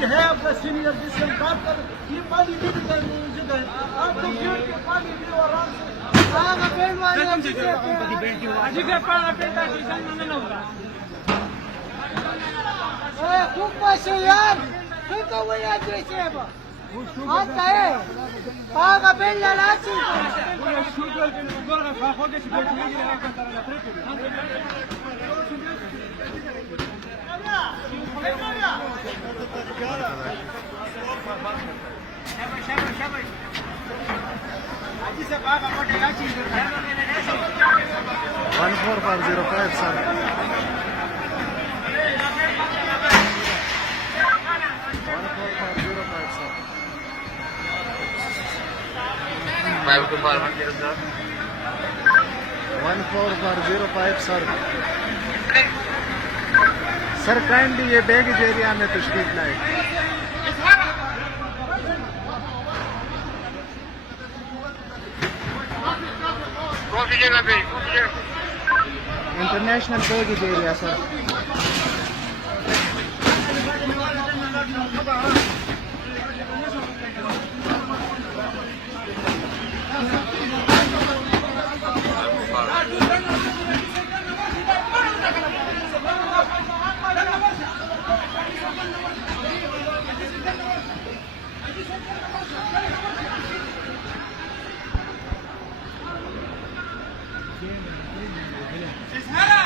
ये है आपका सीनियर जिससे हम बात कर, ये पानी भी जगह है आपको क्यों के पानी भी और आराम से आगा पेड़ वाले अजी के पाना पेटा किसान मन न होगा ए खूब पैसे यार फिर तो वही आदमी से है आता है आगा पेड़ लाची पूरा शुगर के गोल का खा के बैठ गई है का तरह ट्रिक आजी से बाबा मोटे लाची 14505 sir. 14505 sir. 14405 sir. Sir, kindly ये बैगेज एरिया में तो street light international baggage area sir Esmera!